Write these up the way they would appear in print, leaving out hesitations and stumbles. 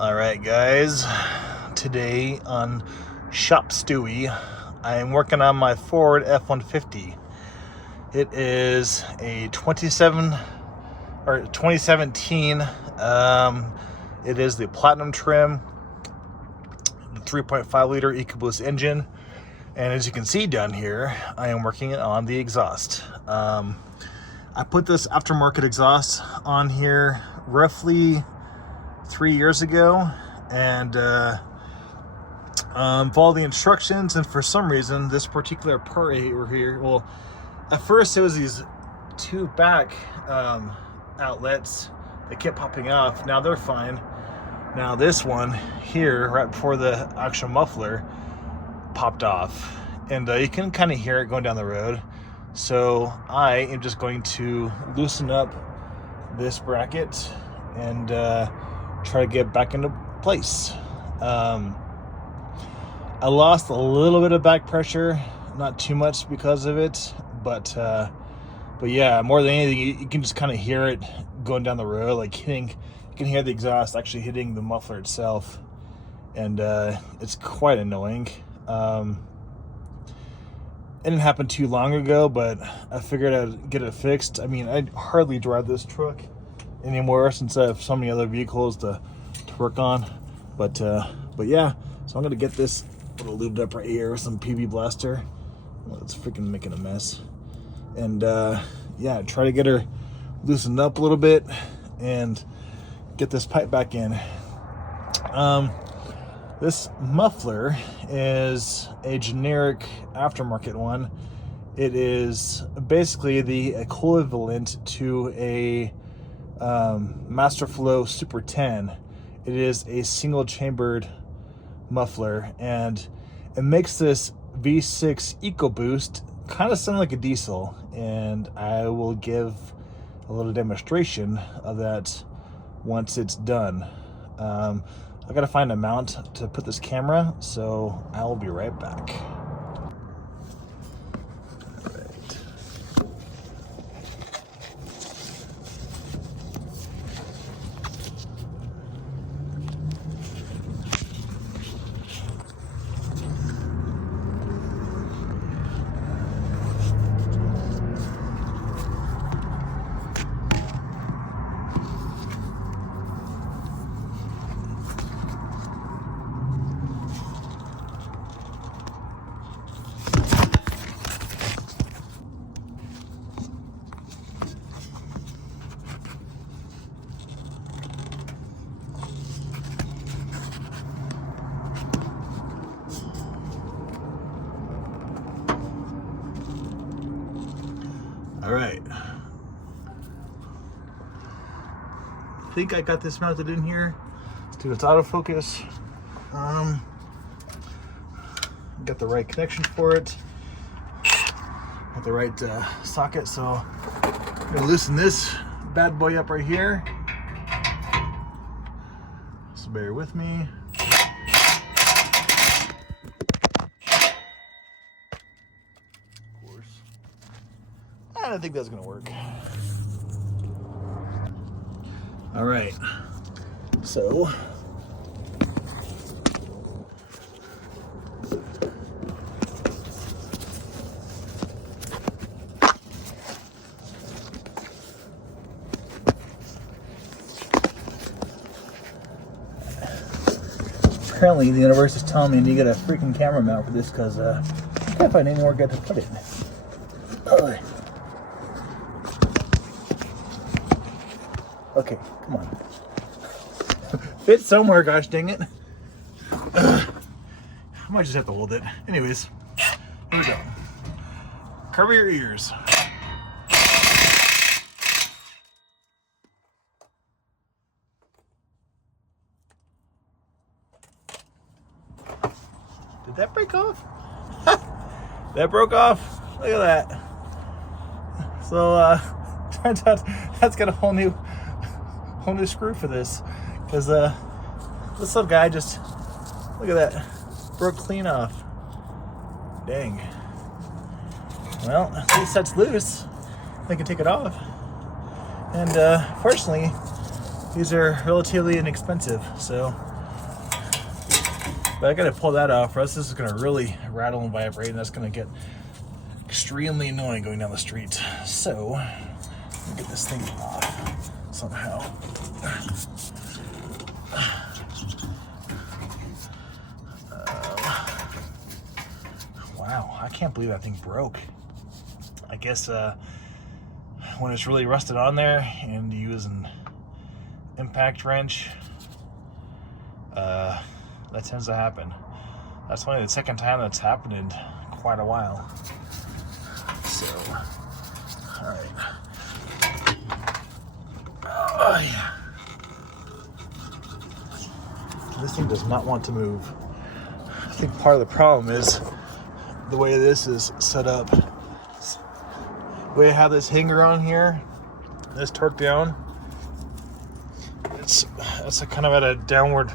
Alright guys, today on Shop Stewie, I am working on my Ford F-150. It is a 2017, it is the Platinum trim, the 3.5 liter Ecoboost engine, and as you can see down here, I am working on the exhaust. I put this aftermarket exhaust on here roughly 3 years ago, and followed the instructions, and for some reason this particular part right here, well, at first it was these two back outlets that kept popping off. Now they're fine. Now this one here, right before the actual muffler, popped off, and you can kind of hear it going down the road. So I am just going to loosen up this bracket and try to get back into place. I lost a little bit of back pressure, not too much because of it, but yeah, more than anything, you can just kind of hear it going down the road, like hitting. You can hear the exhaust actually hitting the muffler itself, and it's quite annoying. It didn't happen too long ago, but I figured I'd get it fixed. I mean, I hardly drive this truck anymore since I have so many other vehicles to work on, but yeah, so I'm gonna get this little lubed up right here with some PB Blaster. Well, it's freaking making a mess, and yeah, try to get her loosened up a little bit and get this pipe back in. This muffler is a generic aftermarket one. It is basically the equivalent to a Masterflow Super 10. It is a single chambered muffler, and it makes this V6 Ecoboost kind of sound like a diesel, and I will give a little demonstration of that once it's done. I gotta find a mount to put this camera, so I will be right back. All right, I think I got this mounted in here. Let's do its autofocus. Got the right connection for it, got the right socket, so I'm gonna loosen this bad boy up right here, so bear with me. I don't think that's gonna work. All right, so apparently the universe is telling me I need to get a freaking camera mount for this, because I can't find anywhere good to put it. Okay, come on. Fit somewhere, gosh dang it. I might just have to hold it. Anyways, here we go. Cover your ears. Did that break off? That broke off. Look at that. So, turns out that's got a whole new screw for this, because this little guy just, look at that, broke clean off. Dang. Well, at least that's loose. I can take it off. And fortunately, these are relatively inexpensive, so But I gotta pull that off, or else this is gonna really rattle and vibrate, and that's gonna get extremely annoying going down the street. So, let me get this thing off somehow. Wow, I can't believe that thing broke. I guess when it's really rusted on there and you use an impact wrench, that tends to happen. That's only the second time that's happened in quite a while. So, alright. Oh, yeah. This thing does not want to move. I think part of the problem is the way this is set up. The way I have this hanger on here, this torque down, it's kind of at a downward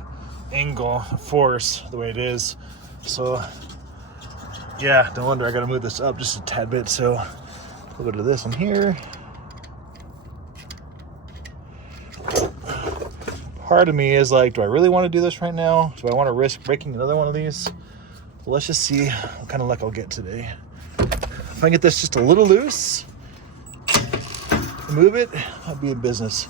angle force the way it is. So yeah, no wonder I gotta move this up just a tad bit. So a little bit of this on here. Part of me is like, do I really want to do this right now? Do I want to risk breaking another one of these? Well, let's just see what kind of luck I'll get today. If I can get this just a little loose, move it, I'll be in business.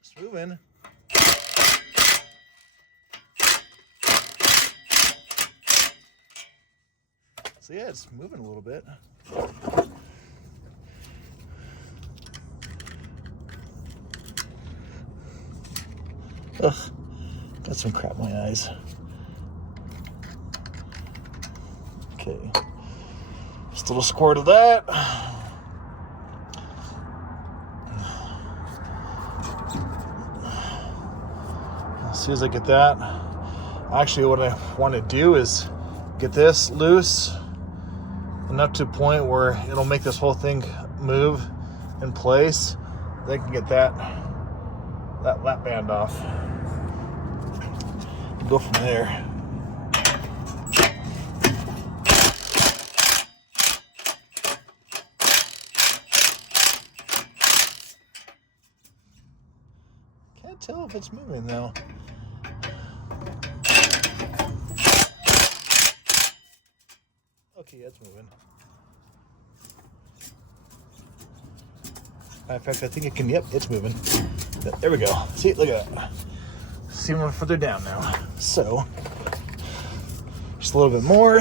It's moving. So yeah, it's moving a little bit. Ugh, got some crap in my eyes. Okay, just a little squirt of that. As soon as I get that, actually what I want to do is get this loose enough to a point where it'll make this whole thing move in place. Then I can get that lap band off. Go from there. Can't tell if it's moving though. Okay, it's moving. Matter of fact, I think it can, yep, it's moving. There we go. See, look at that. See, I'm further down now. So, just a little bit more.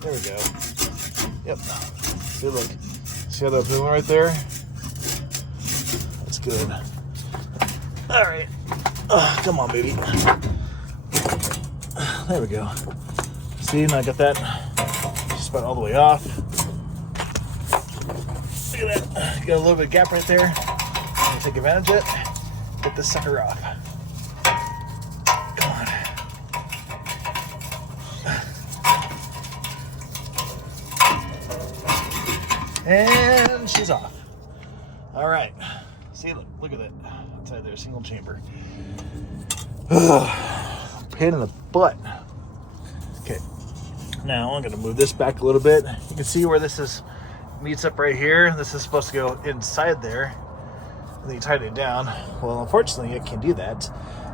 There we go. Yep. See, look. See how that's moving right there? That's good. All right. Come on, baby. There we go. See, now I got that just about all the way off. Look at that. Got a little bit of gap right there. I'm gonna take advantage of it. Get this sucker off. Come on. And she's off. All right. See, look at that. Inside there, single chamber. Pain in the butt. Okay, now I'm gonna move this back a little bit. You can see where this is meets up right here. This is supposed to go inside there, and then you tighten it down. Well, unfortunately, I can't do that,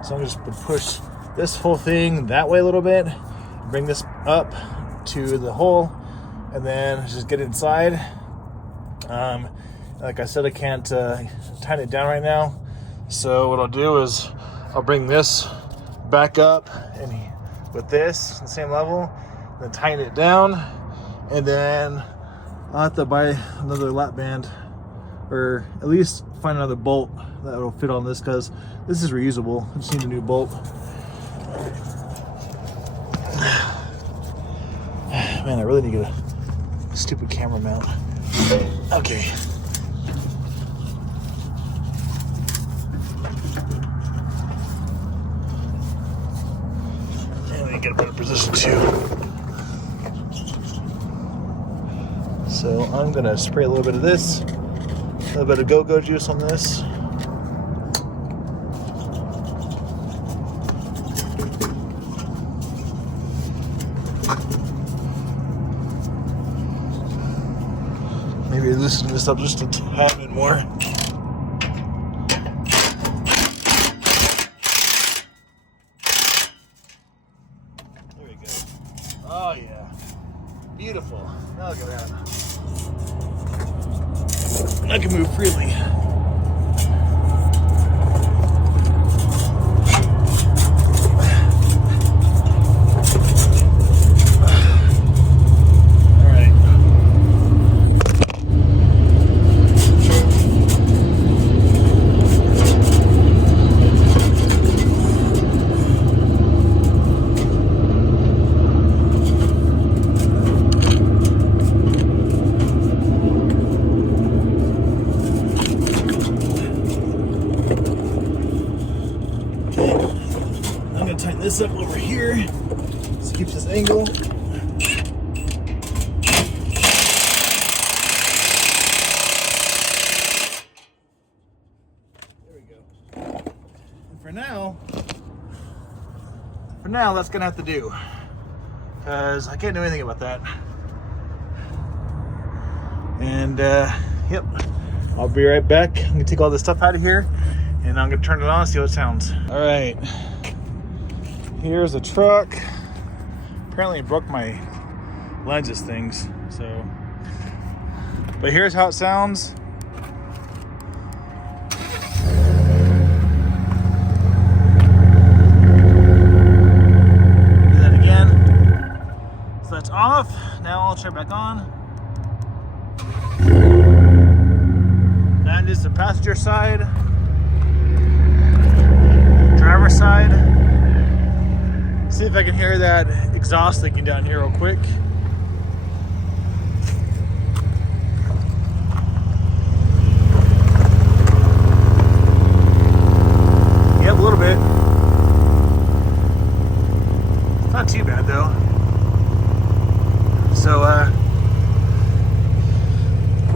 so I'm just gonna push this whole thing that way a little bit, bring this up to the hole, and then just get it inside. Like I said, I can't tighten it down right now, so what I'll do is I'll bring this back up and with this the same level, then tighten it down, and then I'll have to buy another lap band, or at least find another bolt that will fit on this, because this is reusable. I just need a new bolt. Man, I really need to get a stupid camera mount. Okay. Get a better position too. So I'm gonna spray a little bit of this little bit of go-go juice on this. Maybe loosen this up just a tad bit more. There we go. Oh yeah. Beautiful. Now look at that. I can move freely. Tighten this up over here. This keeps this angle. There we go. And for now, that's gonna have to do, because I can't do anything about that. And yep, I'll be right back. I'm gonna take all this stuff out of here, and I'm gonna turn it on and see how it sounds. All right. Here's the truck. Apparently it broke my lenses things, so. But here's how it sounds. Do that again. So that's off. Now I'll turn it back on. That is the passenger side. Driver's side. See if I can hear that exhaust leaking down here real quick. Yep, a little bit. Not too bad though. So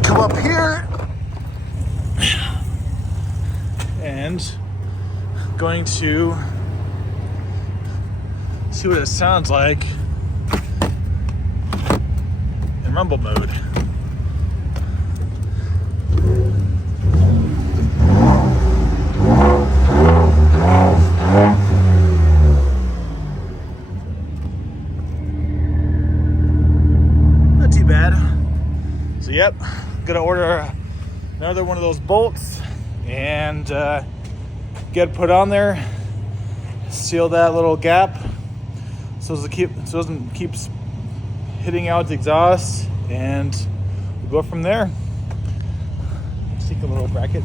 come up here and going to see what it sounds like in rumble mode. Not too bad. So yep, gonna order another one of those bolts and get it put on there, seal that little gap so it doesn't keep hitting out the exhaust, and we'll go from there. Stick a little bracket.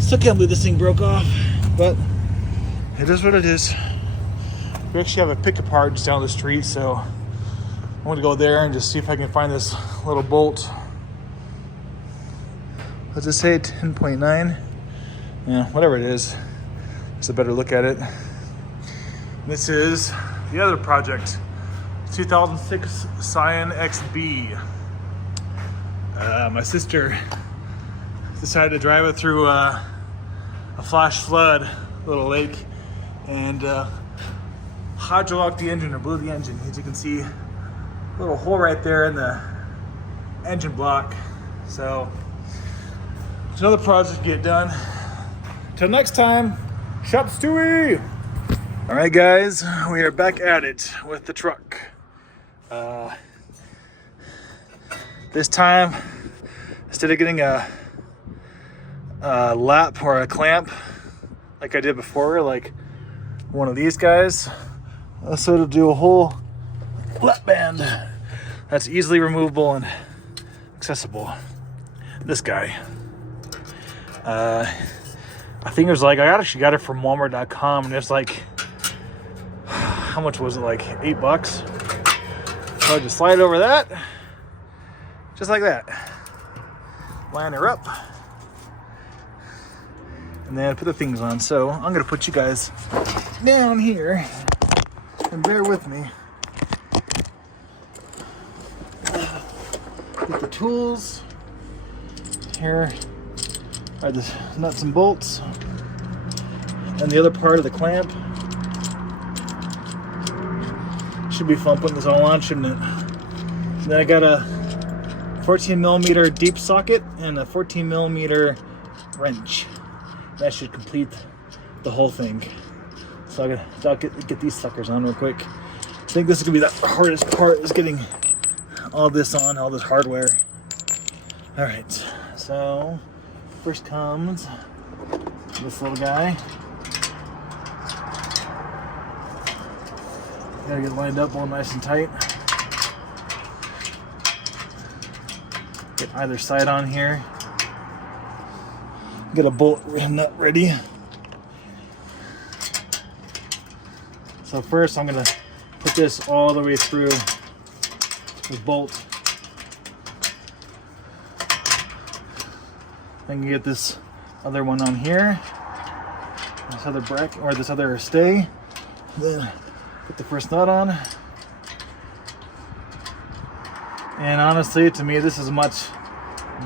Still can't believe this thing broke off, but it is what it is. We actually have a pick apart just down the street, so I'm going to go there and just see if I can find this little bolt. Let's just say 10.9. Yeah, whatever it is. Just a better look at it. This is the other project, 2006 Scion XB. My sister decided to drive it through a flash flood, little lake, and hydrolocked the engine, or blew the engine. As you can see, a little hole right there in the engine block. So it's another project to get done. Till next time, Shop Stewie! All right, guys, we are back at it with the truck. This time, instead of getting a lap or a clamp like I did before, like one of these guys, I decided to do a whole lap band that's easily removable and accessible. This guy. I think it was like, I actually got it from Walmart.com, and it's like, how much was it, like $8? So I just slide over that, just like that. Line her up, and then put the things on. So I'm gonna put you guys down here, and bear with me. Get the tools here. are the nuts and bolts, and the other part of the clamp. Should be fun putting this all on, shouldn't it? And then I got a 14mm deep socket and a 14mm wrench. That should complete the whole thing. So I'll get these suckers on real quick. I think this is gonna be the hardest part, is getting all this on, all this hardware. All right, so first comes this little guy. Gotta get lined up all nice and tight. Get either side on here. Get a bolt and nut ready. So first I'm gonna put this all the way through the bolt. Then you get this other one on here. This other bracket, or this other stay. Then put the first nut on. And honestly, to me, this is a much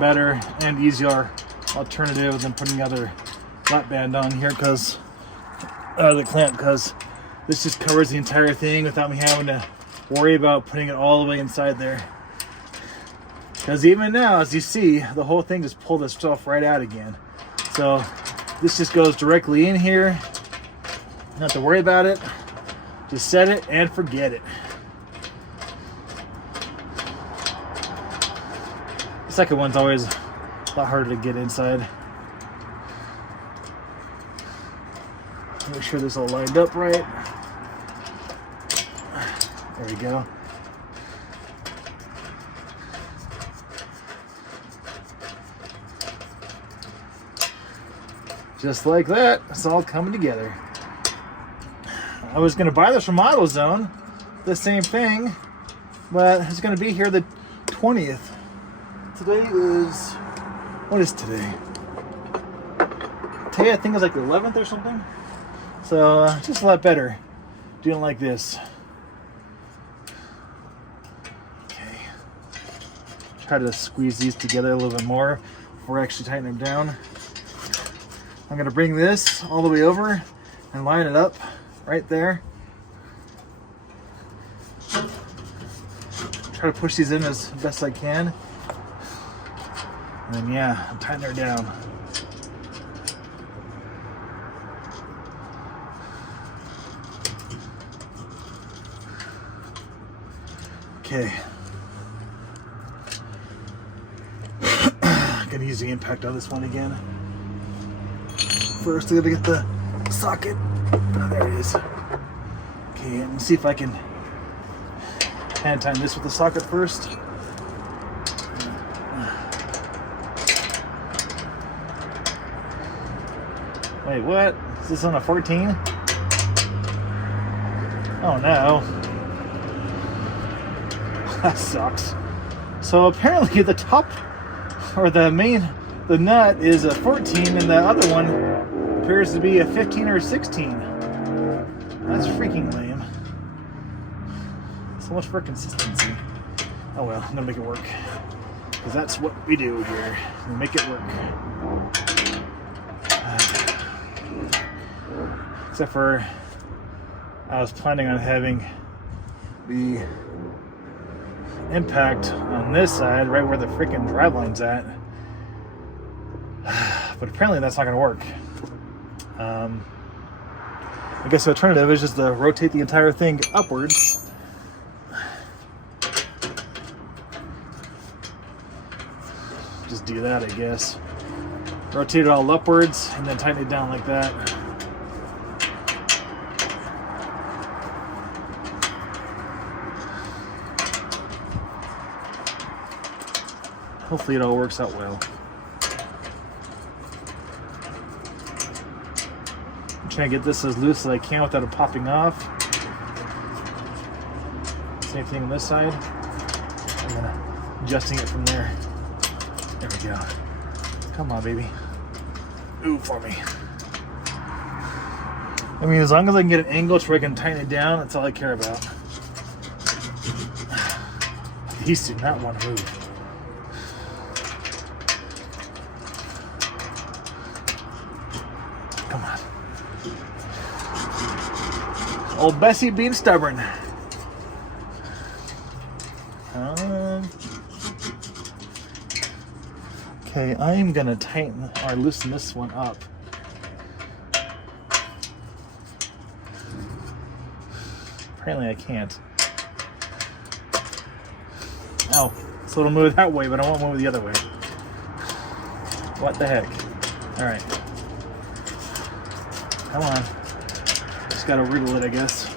better and easier alternative than putting the other flat band on here, because the clamp, because this just covers the entire thing without me having to worry about putting it all the way inside there. Because even now, as you see, the whole thing just pulled this stuff right out again. So this just goes directly in here. Don't have to worry about it. Just set it and forget it. The second one's always a lot harder to get inside. Make sure this all lined up right. There we go. Just like that, it's all coming together. I was gonna buy this from AutoZone, the same thing, but it's gonna be here the 20th. Today is, what is today? Today I think is like the 11th or something. So just a lot better doing it like this. Okay. Try to squeeze these together a little bit more before I actually tighten them down. I'm gonna bring this all the way over and line it up right there. Try to push these in as best I can. And then yeah, tighten her down. Okay. Gonna use the impact on this one again. First, I gotta get the socket. Oh, there it is. Okay, let me see if I can hand time this with the socket first. Wait, what? Is this on a 14? Oh no. That sucks. So apparently the top, or the nut is a 14 and the other one appears to be a 15 or 16. That's freaking lame. So much for consistency. Oh well, I'm gonna make it work. Because that's what we do here. We make it work. Except for, I was planning on having the impact on this side, right where the freaking drive line's at. But apparently that's not gonna work. I guess the alternative is just to rotate the entire thing upwards. Just do that, I guess. Rotate it all upwards and then tighten it down like that. Hopefully it all works out well. I'm trying to get this as loose as I can without it popping off. Same thing on this side. I'm gonna adjusting it from there. There we go. Come on, baby. Ooh, for me. I mean, as long as I can get an angle to where I can tighten it down, that's all I care about. These do not want to move. Come on. Old Bessie being stubborn. Okay, I am gonna tighten or loosen this one up. Apparently I can't. Oh, so it'll move that way, but I won't move the other way. What the heck? Alright. Come on. Just gotta wriggle it, I guess.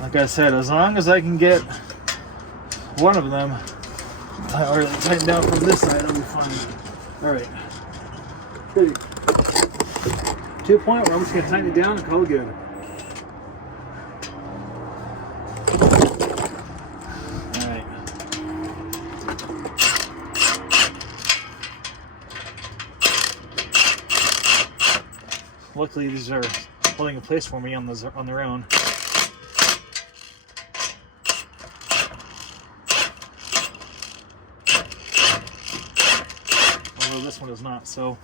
Like I said, as long as I can get one of them or tighten down from this side, it'll be fine. Alright. Ready. 2 point, I'm just gonna tighten it down and call it good. Alright. Luckily these are holding in place for me on their own. This one is not, so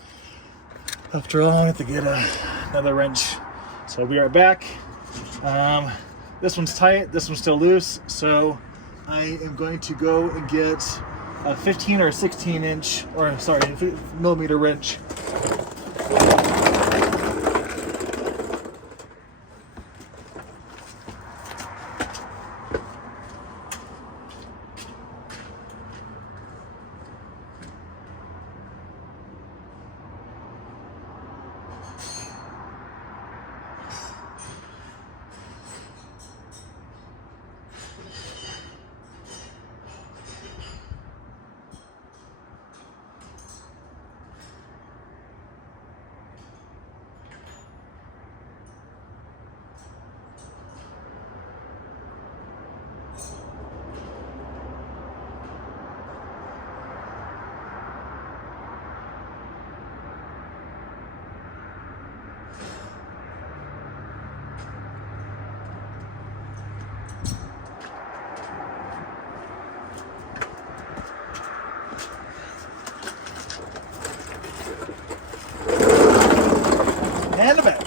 after all I have to get another wrench. So I'll be right back. This one's tight, this one's still loose, so I am going to go and get a 15 or 16 inch, or sorry, millimeter wrench. And I'm back.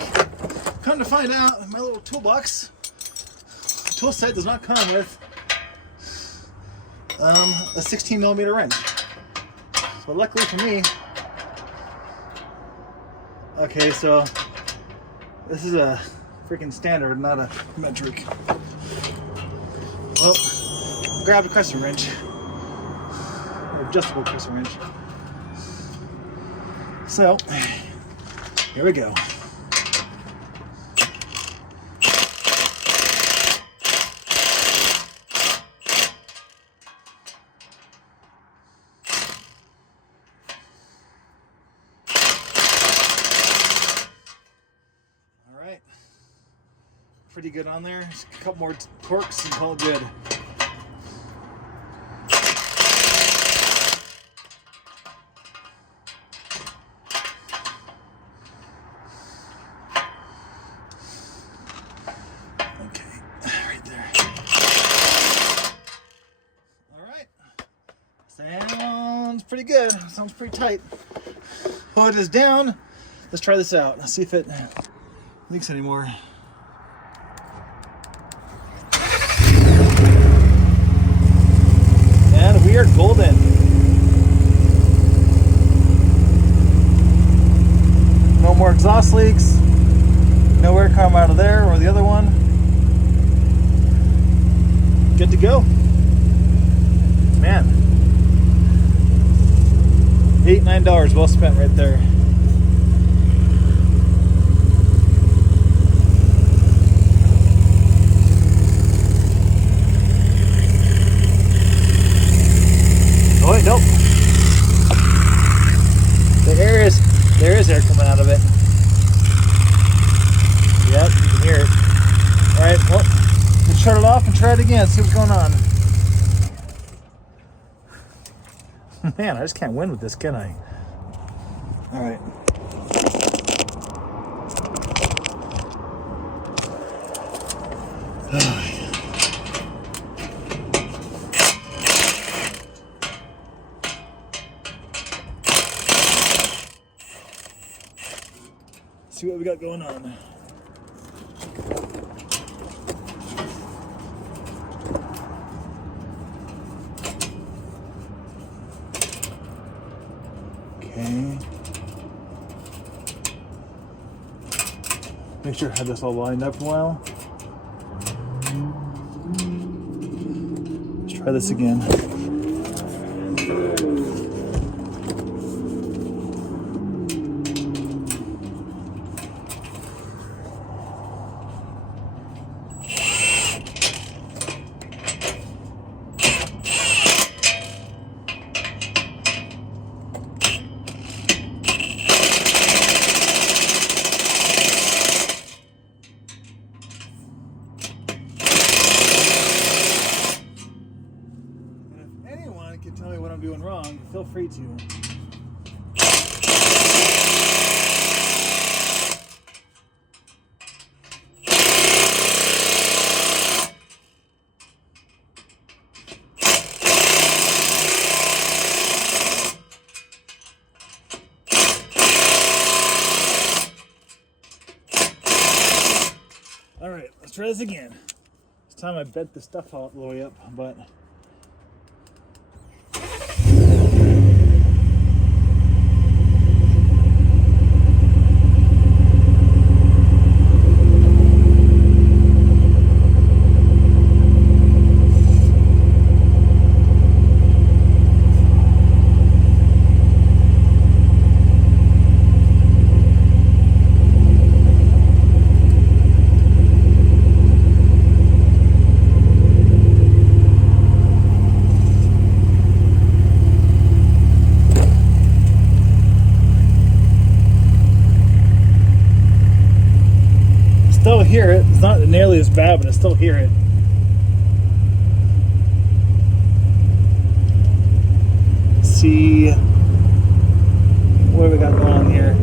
Come to find out, my little toolbox tool set does not come with a 16 millimeter wrench. So luckily for me, okay, so this is a freaking standard, not a metric. Well, grab a crescent wrench, or adjustable crescent wrench. So here we go. Pretty good on there. Just a couple more torques and call it good. Okay, right there. All right. Sounds pretty good. Sounds pretty tight. Hold it down. Let's try this out. Let's see if it leaks anymore. We are golden. No more exhaust leaks. No air come out of there or the other one. Good to go. Man. $8-9 well spent right there. Oh wait, nope. There is air coming out of it. Yep, you can hear it. Alright, well, let's shut it off and try it again, see what's going on. Man, I just can't win with this, can I? Alright. see what we got going on. Okay. Make sure I have this all lined up a while. Let's try this again. Can tell me what I'm doing wrong, feel free to. All right, let's try this again. This time I bent the stuff all the way up, but still hear it. It's not nearly as bad, but I still hear it. Let's see what we got going on here.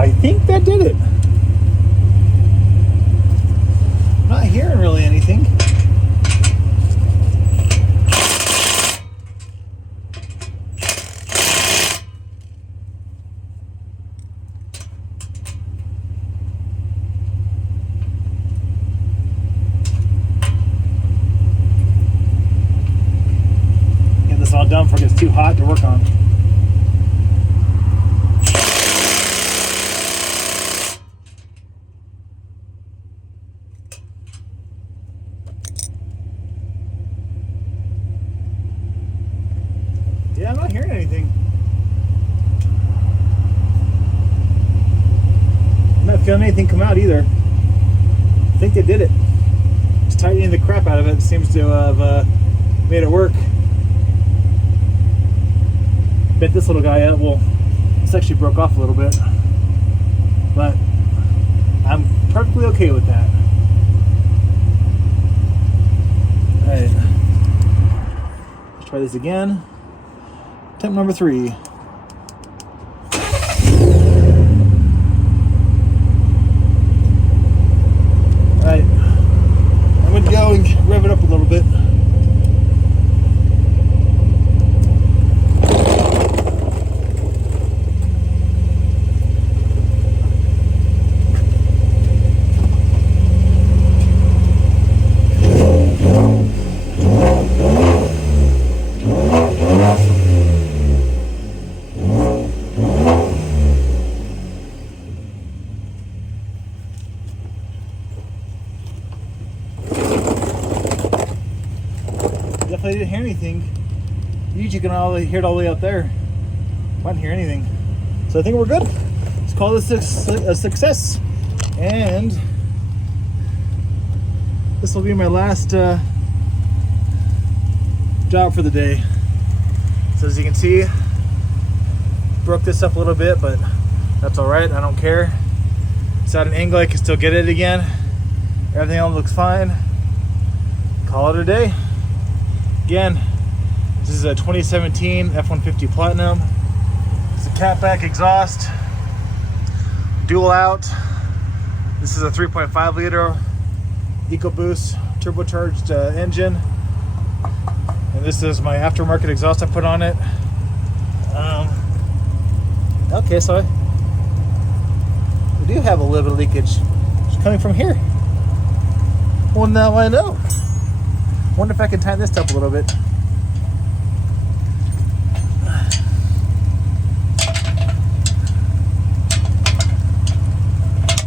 I think that did it. I'm not hearing really anything. Get this all done before it gets too hot to work on. Yeah, I'm not hearing anything. I'm not feeling anything come out either. I think they did it. Just tightening the crap out of it seems to have made it work. Bent this little guy up. Well, this actually broke off a little bit. But I'm perfectly okay with that. Alright. Let's try this again. Attempt number 3. Alright, I'm going to go and rev it up a little bit. Definitely didn't hear anything. Usually you can hear it all the way out there. I didn't hear anything. So I think we're good. Let's call this a success. And this will be my last job for the day. So as you can see, broke this up a little bit, but that's all right. I don't care. It's at an angle, I can still get it again. Everything else looks fine. Call it a day. Again, this is a 2017 F150 Platinum. It's a catback exhaust, dual out. This is a 3.5 liter Ecoboost turbocharged engine. And this is my aftermarket exhaust I put on it. Okay, so we do have a little bit of leakage. It's coming from here. Well, now I know. Wonder if I can tighten this up a little bit.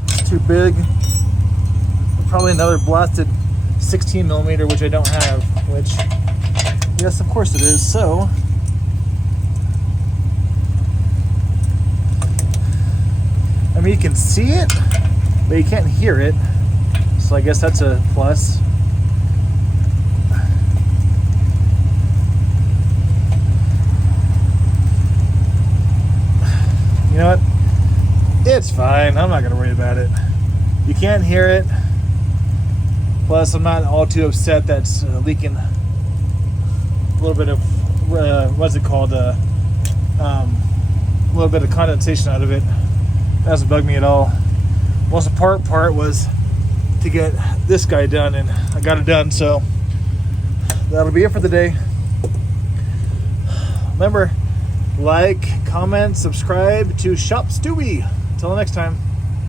It's too big. Probably another blasted 16 millimeter, which I don't have, which, yes, of course it is. So I mean, you can see it, but you can't hear it. So I guess that's a plus. You know what? It's fine. I'm not going to worry about it. You can't hear it. Plus, I'm not all too upset that's leaking a little bit of, what's it called? A little bit of condensation out of it. That doesn't bug me at all. Most important part was to get this guy done, and I got it done, so that'll be it for the day. Remember, like, comment, subscribe to Shop Stewie. Until next time.